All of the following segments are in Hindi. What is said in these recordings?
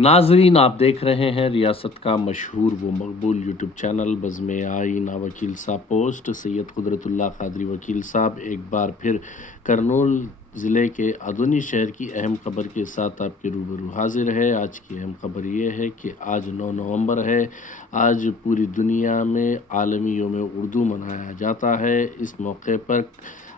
नाजरीन, आप देख रहे हैं रियासत का मशहूर व मकबूल यूट्यूब चैनल बज़्म आइन वकील साहब पोस्ट। सैयद कुदरतुल्लाह कादरी वकील साहब एक बार फिर करनूल ज़िले के अदुनी शहर की अहम खबर के साथ आपके रूबरू हाजिर है। आज की अहम खबर ये है कि आज 9 नवंबर है। आज पूरी दुनिया में आलमी यौम उर्दू मनाया जाता है। इस मौके पर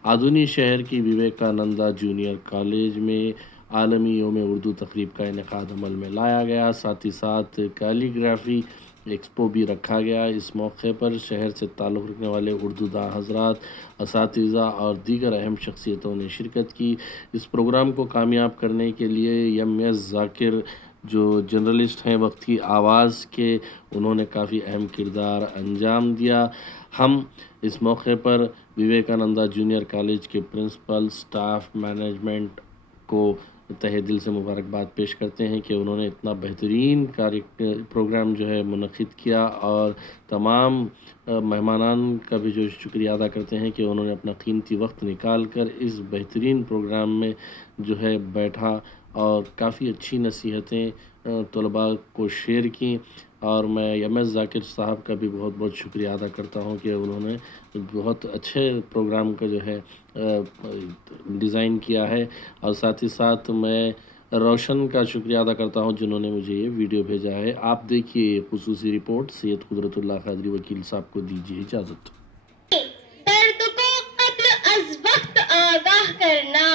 आधुनिक शहर की विवेकानंदा जूनियर कॉलेज में आलमी यौम उर्दू तकरीब का इनेकाद अमल में लाया गया। साथ ही साथ कैलीग्राफी एक्सपो भी रखा गया। इस मौके पर शहर से ताल्लुक़ रखने वाले उर्दू दां हज़रात, असातिज़ा और दीगर अहम शख्सियतों ने शिरकत की। इस प्रोग्राम को कामयाब करने के लिए एम.एस. ज़ाकिर जो जर्नलिस्ट हैं वक्त की आवाज़ के, उन्होंने काफ़ी अहम किरदार अंजाम दिया। हम इस मौके पर विवेकानंदा जूनियर कॉलेज के प्रिंसिपल, स्टाफ, मैनेजमेंट को तहे दिल से मुबारकबाद पेश करते हैं कि उन्होंने इतना बेहतरीन प्रोग्राम जो है मुनक़िद किया, और तमाम मेहमानान का भी जो शुक्रिया अदा करते हैं कि उन्होंने अपना कीमती वक्त निकाल कर इस बेहतरीन प्रोग्राम में जो है बैठा और काफ़ी अच्छी नसीहतें तलबा को शेयर की। और मैं एम.एस. ज़ाकिर साहब का भी बहुत बहुत शुक्रिया अदा करता हूँ कि उन्होंने बहुत अच्छे प्रोग्राम का जो है डिज़ाइन किया है। और साथ ही साथ मैं रोशन का शुक्रिया अदा करता हूँ जिन्होंने मुझे ये वीडियो भेजा है। आप देखिए खुसूसी रिपोर्ट। सैयद कुदरतुल्लाह कादरी वकील साहब को दीजिए इजाज़त। दर्द को क़ब्ल अज़ वक्त आगाह करना।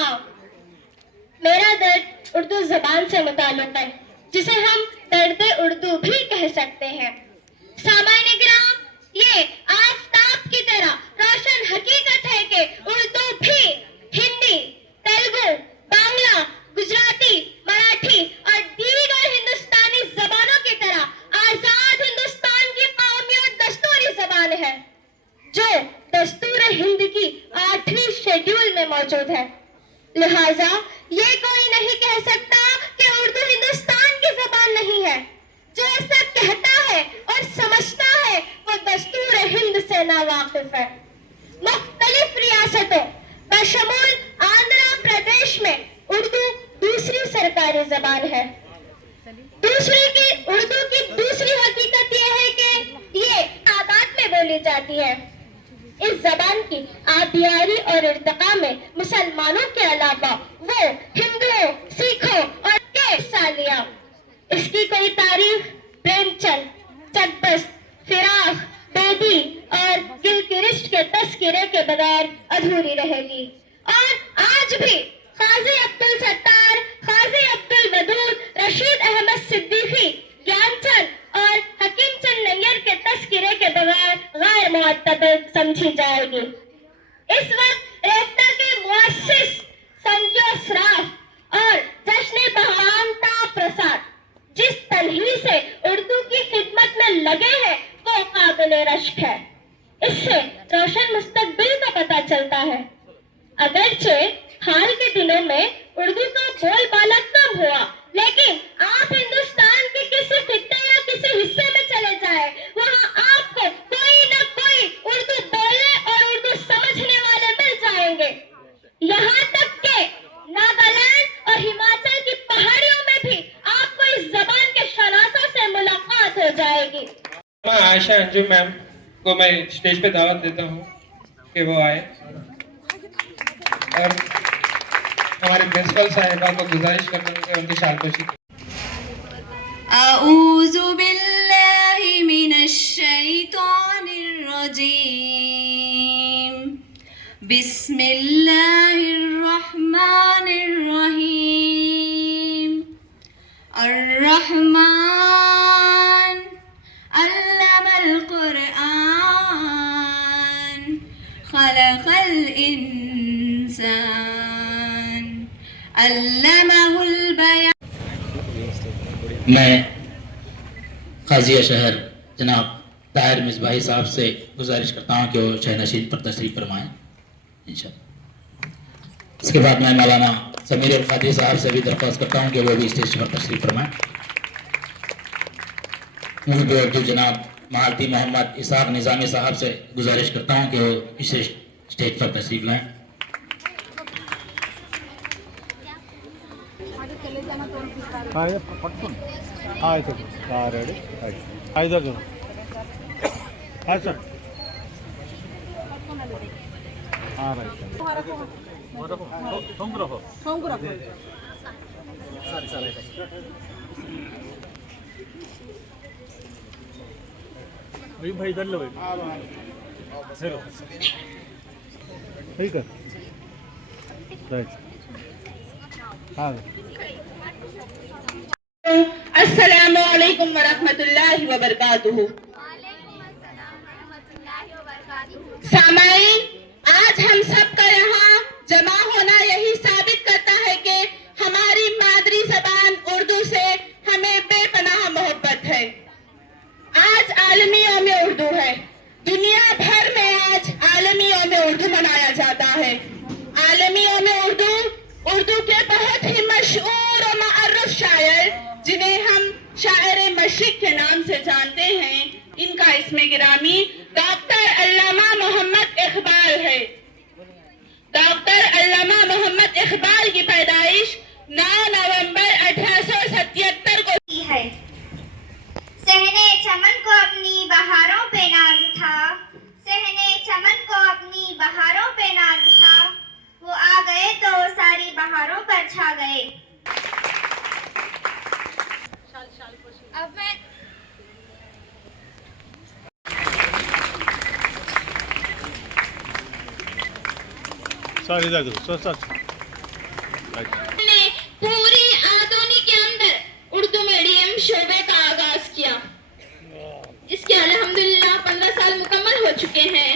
मेरा दर्द उर्दू ज़बान से मुताल्लिक़ है, जिसे हम दर्द उर्दू भी कह सकते हैं। सामान्य ग्राम, ये आफताब की तरह रोशन हकीकत है कि उर्दू भी हिंदी, तेलुगु, बांग्ला, गुजराती, मराठी और दीगर हिंदुस्तानी ज़बानों की तरह आज़ाद हिंदुस्तान की कौमी और दस्तूरी ज़बान है, जो दस्तूर हिंद की 8वीं शेड्यूल में मौजूद है। लिहाजा ये कोई नहीं कह सकता कि उर्दू हिंदुस्तान की ज़बान नहीं है। जो ऐसा कहता है और समझता है वो दस्तूर हिंद से नावाकिफ है। मुख्तलिफ रियासतों बशमूल आंध्र प्रदेश में उर्दू दूसरी सरकारी ज़बान है। उर्दू की दूसरी हकीकत ये है कि ये तादाद में बोली जाती है। इस जबान की आबियारी और इर्तिका में मुसलमानों के अलावा वो हिंदुओं, सिखों और के हिस्सा लिया। इसकी कोई तारीख प्रेमचंद, चकबस्त, फिराक, बेदी और गिलक्रिस्ट के तस्करे के बगैर अधूरी रहेगी। और आज भी काजी अब्दुल सत्तार, काजी अब्दुल वदूद, रशीद अहमद सिद्दीकी, ज्ञानचंद और हकीम चंद नैयर के तस्करे के बगैर गैर मुअत्तबर समझी जाएगी। इस वक्त रेख्ता के मुअस्सिस संजय सराफ और जश्न बहामता प्रसाद जिस तलही से उर्दू की खिदमत में लगे हैं वो काबिल रश्क है। इससे रोशन मुस्तकबिल का पता चलता है। अगरचे हाल के दिनों में उर्दू का बोलबाला कम हुआ, लेकिन आप हिंदुस्तान के किसी खित्ते या किसी हिस्से में चले जाए, वहाँ आपको कोई न कोई उर्दू बोलने और उर्दू समझने वाले मिल जाएंगे। यहाँ तक के नागालैंड और हिमाचल की पहाड़ियों में भी आपको इस जबान के शनासों से मुलाकात हो जाएगी। मैं आयशा अंजुम मैम को मैं स्टेज पे दावत देता हूँ कि वो आए, और हमारे प्रिंसिपल साहिबा को गुजारिश करते हैं कि उनकी शालपोशी। अऊज़ु बिल्लाहि मिनश शैतानिर रजीम। बिस्मिल्लाहिर रहमानिर रहीम। अर्रहमान अल्लमल कुरआन खलक़ल इंसान अल्लमहुल बयान। मैं काज़ी शहर जनाब ताहिर मिसबाही साहब से गुजारिश करता हूँ कि वो शहनशीन पर तशरीफ़ फरमाएँ इंशाअल्लाह। इसके बाद मैं मौलाना समीर अल कादरी साहब से भी दरख्वास्त करता हूँ कि वो भी स्टेज पर तशरीफ़ फरमाएँ। मुफ्ती उर्दू जनाब महाती मोहम्मद इसाक निज़ामी साहब से गुजारिश करता हूँ कि वो इस स्टेज पर तशरीफ़ लाएँ। पట్టుకోండి ಆಯ್ತು ರೆಡಿ ಆಯ್ತು 5 ಜನ ಆಯ್ತು ಸರ್ ಹಾಂ ರೈಟ್ भाई इधर लो ठीक है राइट हाँ अस्सलामु अलैकुम वरहमतुल्लाहि वबरकातुहू। सामाईन, आज हम सब का यहाँ जमा होना यही साबित करता है कि हमारी मादरी जबान उर्दू से हमें बेपनाह मोहब्बत है। आज आलमी यौम उर्दू है। दुनिया भर में आज आलमी यौम उर्दू मनाया जाता है। आलमी यौम उर्दू उर्दू के बहुत ही मशहूर और मअरुफ शायर, जिन्हें हम शायर मशरिक के नाम से जानते हैं, इनका इसमें गिरामी डॉक्टर अल्लामा मोहम्मद इकबाल है। डॉक्टर अल्लामा मोहम्मद इकबाल की पैदाइश 9 नवंबर 1877 को की है। सहने चमन को अपनी बहारों पे नाज था, सहने चमन को अपनी बहारों पे नाज था, वो आ गए तो सारी बहारों पर छा गए। अब मैं सर इधर देखो सर ने पूरी आधुनिक के अंदर उर्दू मीडियम शोबे का आगाज किया, जिसके अल्हम्दुलिल्लाह 15 साल मुकम्मल हो चुके हैं।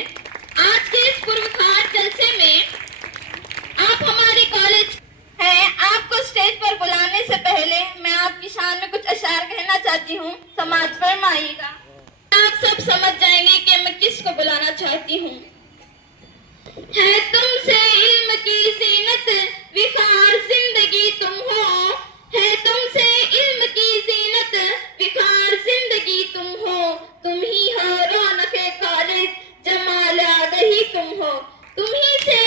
आज के इस पुरखार जलसे में आप हमारे कॉलेज हैं, आपको स्टेज पर बुलाने से पहले मैं आपकी शान में कुछ अशार कहना चाहती हूँ, समाज फरमाइएगा। आप सब समझ जाएंगे कि मैं किसको बुलाना चाहती हूँ। है तुमसे इल्म की जीनत विखार जिंदगी तुम हो, है तुमसे इल्म की जीनत विखार जिंदगी तुम हो, तुम ही हो रौनक कॉलेज जमाल आगही तुम हो, तुम ही से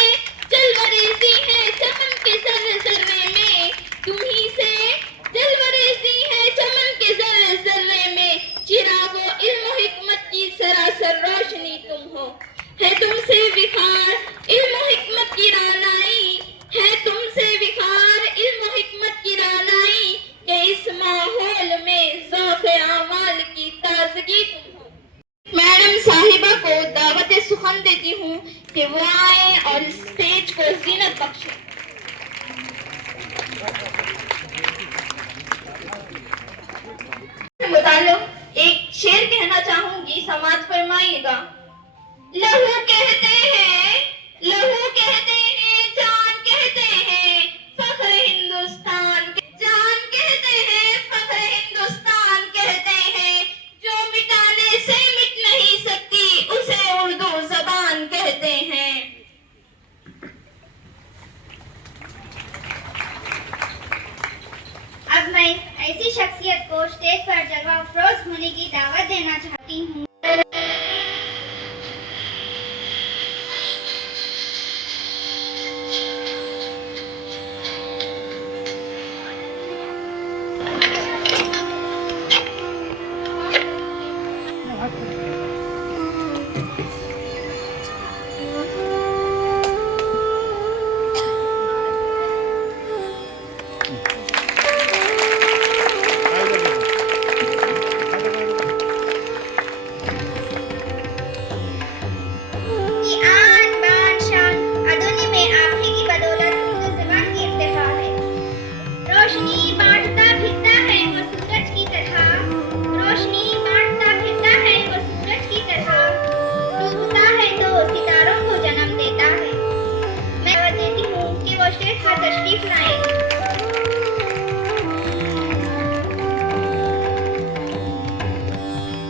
जलवरेजी है चमन के जर्रे जर्रे में, तुम ही से जलवरेजी है चमन के जर्रे जर्रे में, चिरागो इल्म हिकमत की सरासर रोशनी तुम हो, है तुमसे विखार इल्म हिकमत की रानाई, है तुमसे विखार इल्म हिकमत की रानाई, के इस माहौल में ज़ौक़ आमाल की ताजगी तुम हो। मैडम साहिबा को दावत सुखन देती हूँ कि वो आए और स्टेज को जीनत बख्शे। मुताल्लिक़ एक शेर कहना चाहूंगी, समाज फरमाइएगा। लहू कहते हैं, लहू कहते हैं, जान कहते हैं, फख्र हिंदुस्तान, जान कहते हैं, फख्र हिंदुस्तान कहते हैं, जो मिटाने से मिट नहीं सकती उसे उर्दू जबान कहते हैं। अब मैं ऐसी शख्सियत को स्टेज पर जलवा अफरोज होने की दावत देना चाहती हूँ।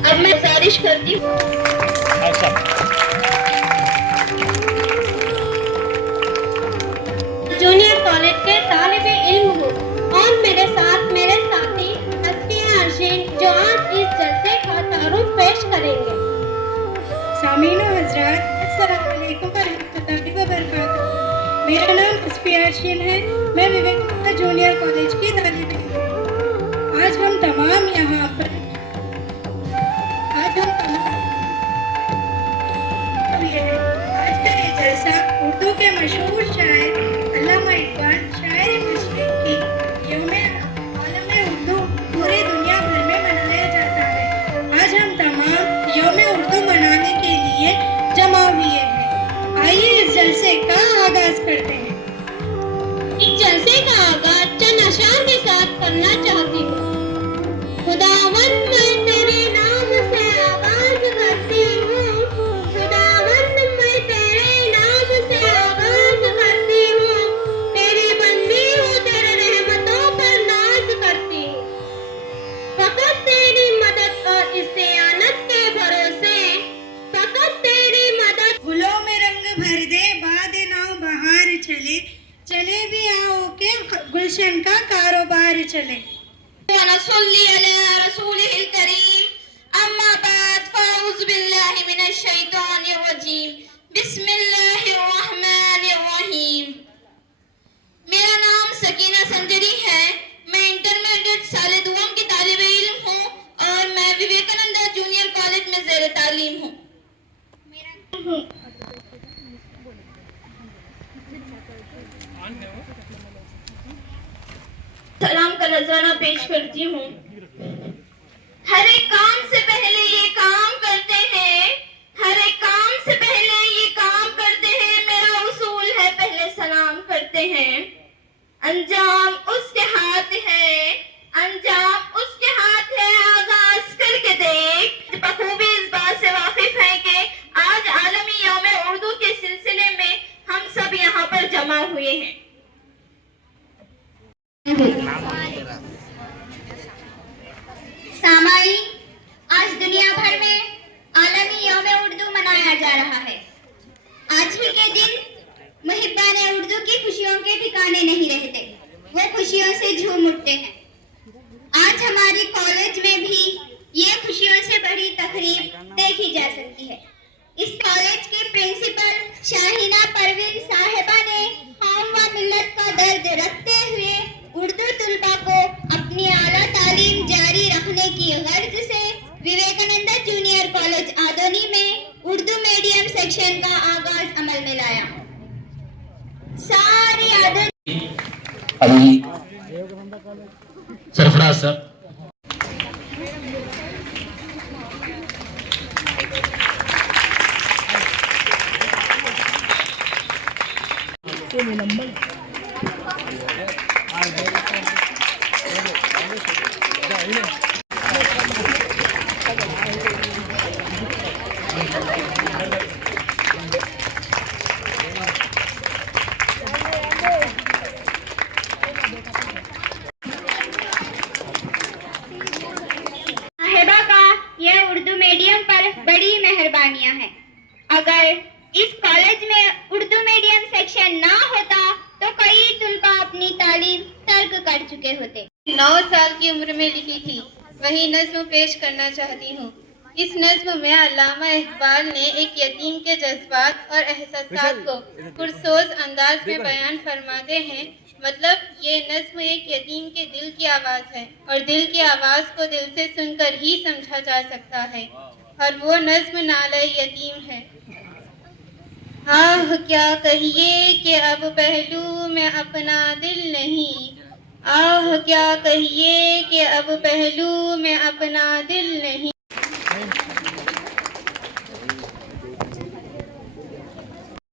अब मैं गुजारिश करती हूँ जूनियर कॉलेज के तालिब इल्म हूँ और मेरे साथ मेरे साथी हस्तियाँ अर्शीन जो आज इस जलसे का तारुफ पेश करेंगे। सामीन व हज़रात, अस्सलामु अलैकुम व रहमतुल्लाहि व बरकातुहू। मेरा नाम हस्तियाँ अर्शीन है। मैं विवेकानंद जूनियर कॉलेज की तालिब इल्म हूँ। आज हम तमाम यहाँ पर आज का ये जलसा उर्दू के मशहूर शायर अल्लामा इकबाल शायर मशरिक़ की यौम आलम उर्दू पूरे दुनिया भर में मनाया जाता है। आज हम तमाम यौम उर्दू मनाने के लिए जमा हुए हैं। आइए इस जलसे का आगाज करते हैं। इस जलसे का आगाज चंद अशार के साथ करना चाहती हूँ। खुदावंद मैं तेरे नाम से आगाज करती हूँ, खुदावंद मैं तेरे नाम से आगाज करती हूँ, तेरी बंदी हूँ, तेरे रहमतों पर नाज करती हूँ। फकत तेरी मदद और इस्तियानत के भरोसे, फकत तेरी मदद। गुलों में रंग भर दे बाद नाव बहार चले, चले भी आओ के गुलशन का कारोबार चले। नसल्ली अला रसूलिहिल करीम, अम्मा बाद फ़ाऊज़ु बिल्लाहि मिनश शैतानिर रजीम, बिस्मिल्लाहिर रहमानिर रहीम। मेरा नाम सकीना संजरी है। मैं इंटरमीडिएट साल दुआम की तालिबे इल्म हूँ और मैं विवेकानंद जूनियर कॉलेज में ज़ेर तालीम हूँ। सलाम का नजराना पेश करती हूँ। हर एक काम से पहले ये काम करते हैं, हर एक काम से पहले ये काम करते हैं, मेरा उसूल है पहले सलाम करते हैं। अंजाम उसके हाथ है, अंजाम उसके हाथ है, आगाज करके देख। बखूबी इस बात से वाकिफ है कि आज आलमी यौम उर्दू के सिलसिले में हम सब यहाँ पर जमा हुए हैं। सामाई, आज दुनिया भर में आलमी यौम उर्दू मनाया जा रहा है। आज ही के दिन मुहिब्बाने उर्दू की खुशियों के ठिकाने नहीं रहते, वो खुशियों से झूम उठते हैं। आज हमारी कॉलेज में भी ये खुशियों से भरी तकरीब देखी जा सकती है। इस कॉलेज की प्रिंसिपल शाहीना परवीन साहिबा ने कौम व मिल्लत का दर्द रखते हुए उर्दू तुलबा को अपनी आला तालीम जारी रखने की गर्ज से विवेकानंद जूनियर कॉलेज आदोनी में उर्दू मीडियम सेक्शन का आगाज अमल में लाया। सारी आदोनी अली सरफराज सर। साहिबा का यह उर्दू मीडियम पर बड़ी मेहरबानियां हैं। अगर इस कॉलेज में उर्दू मीडियम सेक्शन ना होता तो कई तुलबा अपनी तालीम तर्क कर चुके होते। 9 साल की उम्र में लिखी थी वही नज्म पेश करना चाहती हूँ। इस नज्म में अल्लामा इकबाल ने एक यतीम के जज्बात और एहसासात को पुरसोज अंदाज में बयान फरमाते हैं। मतलब ये नज्म एक यतीम के दिल की आवाज़ है और दिल की आवाज़ को दिल से सुनकर ही समझा जा सकता है, और वो नज्म नाले यतीम है। आह क्या कहिए कि अब पहलू में अपना दिल नहीं, आह क्या कहिए कि अब पहलू में अपना दिल नहीं।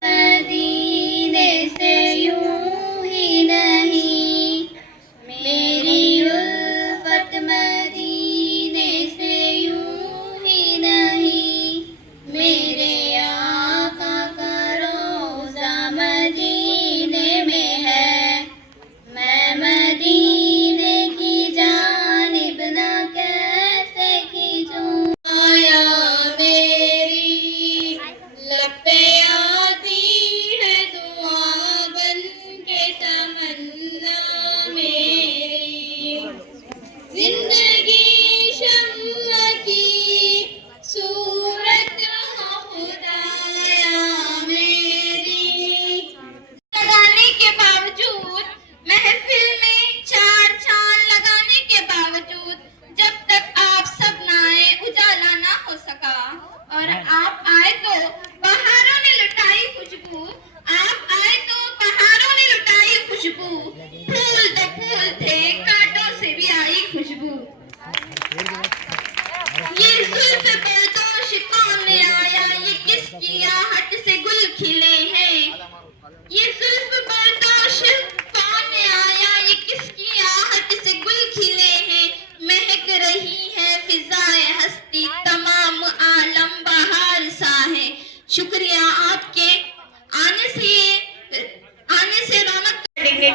मदीने से यूं ही नहीं, मेरी उल्फत मदीने से यूं ही नहीं, मेरे आका का रोज़ा मदीने में है, मैं मदीने की जानिब ना कैसे खींचूं।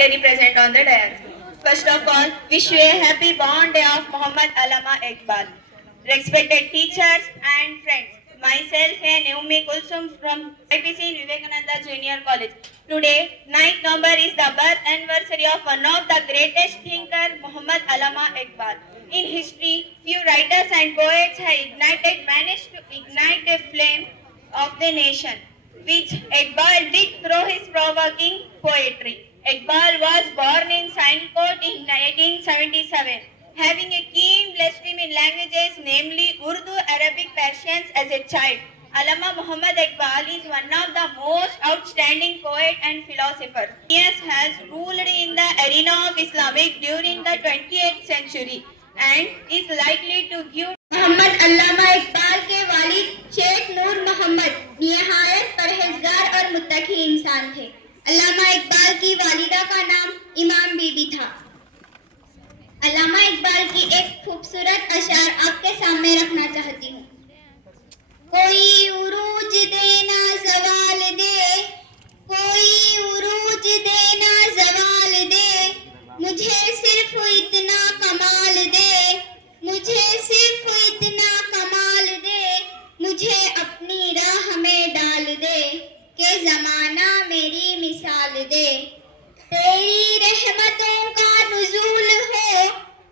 dignitary present on the dais. First of all, wish you a happy born day of Muhammad Allama Iqbal. Respected teachers and friends, myself and Naomi Kulsum from IPC Vivekananda Junior College. Today, 9th November is the birth anniversary of one of the greatest thinkers, Muhammad Allama Iqbal. In history, few writers and poets have managed to ignite a flame of the nation, which Iqbal did through his provoking poetry. Iqbal was born in Sialkot in 1877. Having a keen blessing in languages, namely Urdu, Arabic, Persian as a child, Allama Muhammad Iqbal is one of the most outstanding poets and philosophers. He has ruled in the arena of Islamic during the 28th century and is likely to give. Mohammad अल्लामा इकबाल के वालिद शेख नूर मोहम्मद निहायत परहेजगार और मुत्तकी इंसान थे। अल्लामा इकबाल की वालिदा का नाम इमाम बीबी था। अल्लामा इकबाल की एक खूबसूरत अशार आपके सामने रखना चाहती हूँ। कोई उरूज देना ज़वाल दे, कोई उरूज देना ज़वाल दे, मुझे सिर्फ इतना कमाल दे, मुझे सिर्फ इतना कमाल दे, मुझे अपनी राह में डाल दे, के ज़माना मेरी मिसाल दे। तेरी रहमतों का नुज़ूल हो,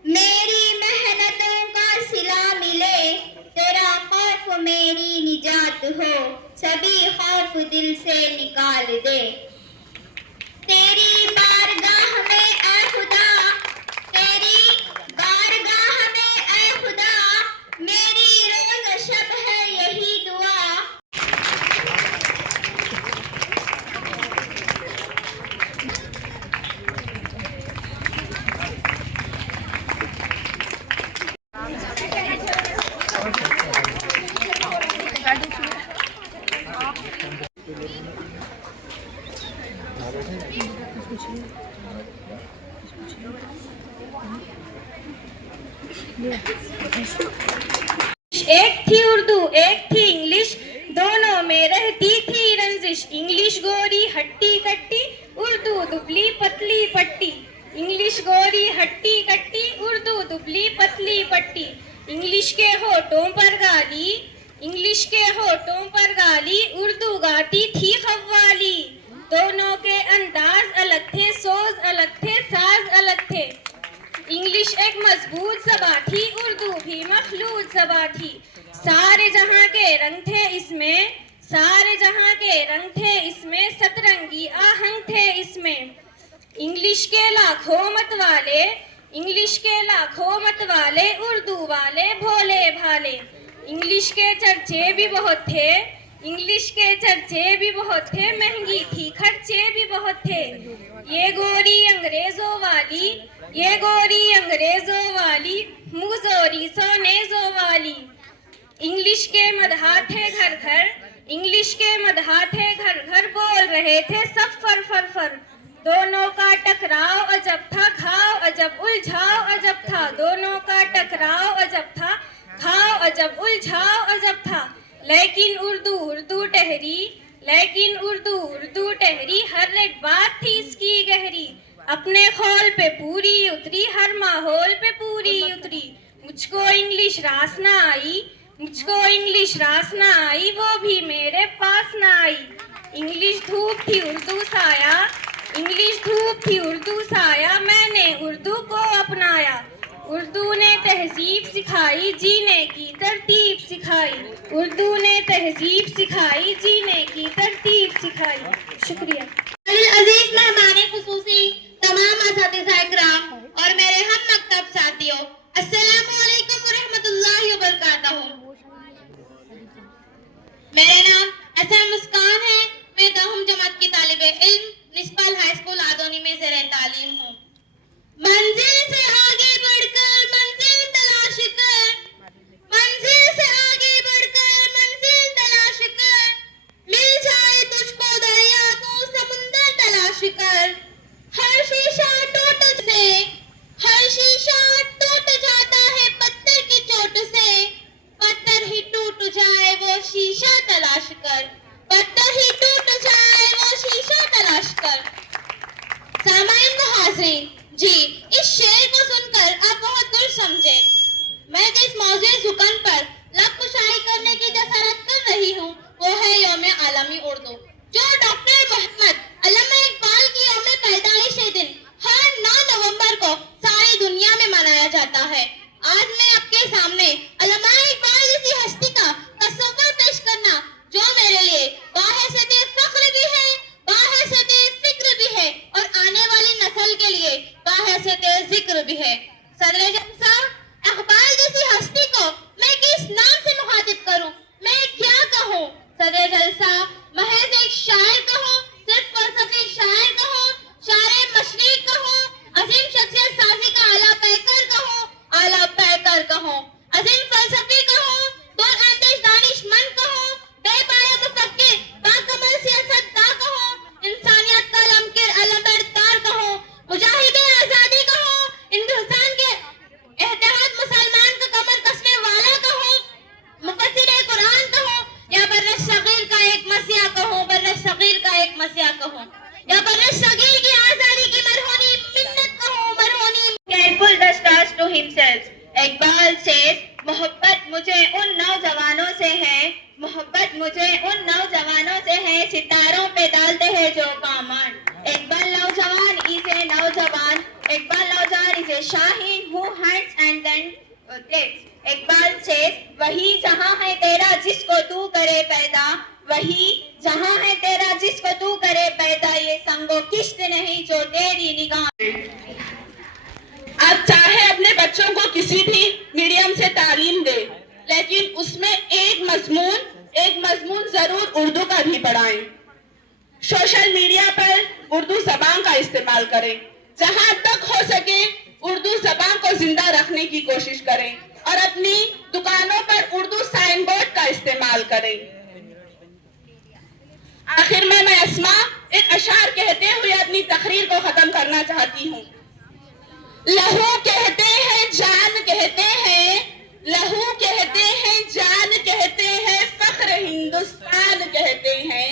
मेरी मेहनतों का सिला मिले, तेरा खौफ मेरी निजात हो, सभी खौफ दिल से निकाल दे। तेरी बारगाह में ऐ खुदा, तेरी बारगाह में ऐ खुदा, मेरी रोज़ शब है यही दुआ। एक थी उर्दू एक थी इंग्लिश, दोनों में रहती थी रंजिश। इंग्लिश गोरी हट्टी कट्टी, उर्दू दुबली पतली पट्टी। इंग्लिश गोरी हट्टी कट्टी, उर्दू दुबली पतली पट्टी। इंग्लिश के होठों पर गाली, इंग्लिश के होठों पर गाली, उर्दू गाती थी खव्वाली। दोनों के अंदाज अलग थे, सोज अलग थे, साज अलग थे। इंग्लिश एक मजबूत ज़बां थी, उर्दू भी मखलूत ज़बां थी। सारे जहां के रंग थे इसमें, सारे जहां के रंग थे इसमें, सतरंगी आहंग थे इसमें। इंग्लिश के लाखों मत वाले, इंग्लिश के लाखों मत वाले, उर्दू वाले भोले भाले। इंग्लिश के चर्चे भी बहुत थे, इंग्लिश के चर्चे भी बहुत थे, महंगी थी खर्चे भी बहुत थे। ये गोरी अंग्रेजों वाली, ये गोरी अंग्रेजों वाली, मुगजोरी सोनेजों वाली। इंग्लिश के मदहा थे घर घर, इंग्लिश के मदहा थे घर घर, बोल रहे थे सब फर फर फर। दोनों का टकराव अजब था, खाओ अजब उलझाओ अजब था। दोनों का टकराव अजब था, खाओ अजब उलझाओ अजब था। लेकिन उर्दू उर्दू टहरी, लेकिन उर्दू उर्दू टहरी, हर एक बात थी इसकी गहरी। अपने खौल पे पूरी उतरी, हर माहौल पे पूरी उतरी। मुझको इंग्लिश रास ना आई, मुझको इंग्लिश रास ना आई, वो भी मेरे पास ना आई। इंग्लिश धूप थी उर्दू साया, इंग्लिश धूप थी उर्दू साया, मैंने उर्दू को अपनाया। उर्दू ने तहजीब सिखाई, जीने की तरतीब सिखाई। उर्दू ने तहजीब सिखाई, जीने की तरतीब सिखाई। शुक्रिया। अजीज मेहमान खुसूसी, तमाम असातिज़ा इकराम और मेरे हम मकतब साथियों, अस्सलामु अलैकुम व रहमतुल्लाहि व बरकातहू। मेरा नाम अहसन मुस्कान है। मैं 10वीं जमात की तालिबे इल्म निस्पल हाई स्कूल आदोनी में ज़ेरे तालीम हूँ। मंजिल से आगे बढ़कर मंजिल तलाश कर, मंजिल से आगे बढ़कर मंजिल तलाश कर, मिल जाए तुझको दरिया को समुंदर तलाश कर। हर शीशा टूट से, हर शीशा टूट जाता है पत्थर की चोट से, पत्थर ही टूट जाए वो शीशा तलाश कर, पत्थर ही टूट जाए वो शीशा तलाश कर। सामाइन नाज़रीन, जी इस शेर को सुनकर आप बहुत दूर समझे। मैं जिस मौजूद सुकन पर लफ्ज़ शायरी करने की जसारत कर रही हूँ वो है यौम आलमी उर्दू, जो डॉक्टर मोहम्मद अल्लामा इकबाल की यौम पैदाइश दिन हर 9 नवंबर को सारी दुनिया में मनाया जाता है। आज मैं आपके सामने अल्लामा इकबाल जैसी हस्ती का तस्वर पेश करना, जो मेरे लिए बाहैसियत फख्र भी है, बाहैसियत फिक्र भी है और आने वाली नस्ल के लिए बाहैसियत जिक्र भी है। सदर जलसा इकबाल जैसी हस्ती को मैं किस नाम से मुखातिब करूं, मैं क्या कहूं? सदर जलसा महज एक शायर कहूं, सिर्फ फलसफी शायर कहूं, शायर मशरिक कहूं, अजीम शख्सियत साजी का आला पैकर कहूं, आला पैकर कहूं, अजीम फलसफी कहूं, दूर अंदेश दानिशमंद कहूं, बेपाया मुफक्किर बाकमाल सियासतदान कहूं, इंसानियत का लमकिर अलमबरदार कहूं, मुजाहिद आजादी कहूं, हिंदुस्तान के इत्तेहाद मुसलमान का कमर कसने वाला कहूं, मुफस्सिर कुरान कहूं, या बर्र सगीर का एक मसीहा कहूं, बर्र सगीर का एक मसीहा कहूं, या बर्र सगीर की आजादी की मरहूनी मिन्नत कहूं, मरहूनी। Can pull the stars to himself. Iqbal says, मोहब्बत मुझे उन नौजवानों से है, मोहब्बत मुझे उन नौजवानों से है, सितारों पे डालते हैं जो पामान। इकबाल नौजवान is a नौजवान, इकबाल नौजवान is a Shaheen who hunts and then takes. Iqbal says, वही जहां है तेरा जिसको तू करे पैदा, वही जहां है तेरा जिसको तू करे पैदा, ये संगो किश्त नहीं जो तेरी निगाह। आप चाहे अपने बच्चों को किसी भी मीडियम से तालीम दे, लेकिन उसमें एक मजमून जरूर उर्दू का भी पढ़ाएं। सोशल मीडिया पर उर्दू जबान का इस्तेमाल करें, जहां तक हो सके उर्दू जबान को जिंदा रखने की कोशिश करें और अपनी दुकानों पर उर्दू साइन बोर्ड का इस्तेमाल करें। आखिर में मैं अस्मा एक अशार कहते हुए अपनी तकरीर को खत्म करना चाहती हूँ। लहू कहते हैं, जान कहते हैं, लहू कहते हैं, जान कहते हैं, फख्र हिंदुस्तान कहते हैं,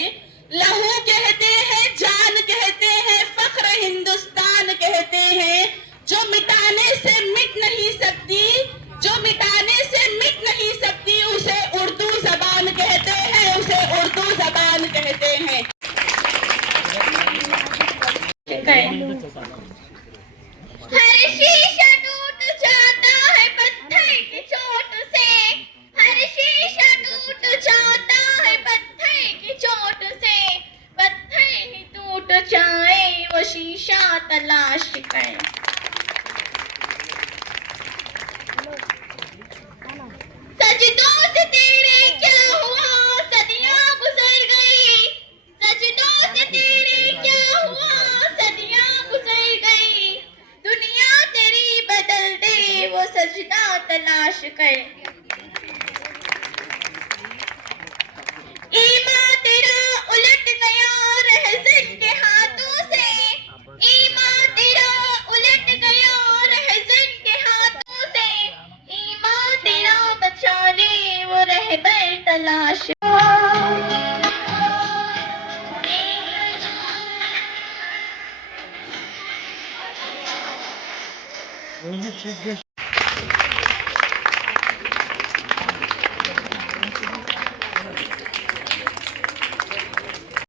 लहू कहते हैं, जान कहते हैं, फख्र हिंदुस्तान कहते हैं, जो मिटाने से मिट नहीं सकती, जो मिटाने से मिट नहीं सकती, उसे उर्दू जबान कहते हैं, उसे उर्दू जबान कहते हैं। हर शीशा टूट जाता है पत्थर की चोट से, हर शीशा टूट जाता है पत्थर की चोट से, पत्थर ही टूट जाए वो शीशा तलाश करें। सजदों से तेरे क्या हुआ, सदियां गुजर गई, सजदों से तेरे क्या हुआ, सदियां गुजर गई, दुनिया तेरी बदल दे वो सजदा तलाश कर। ईमान तेरा उलट गया रहज़न के हाथों से, ईमान तेरा उलट गया रहज़न के हाथों से, ईमान तेरा बचा ले वो रहबर तलाश।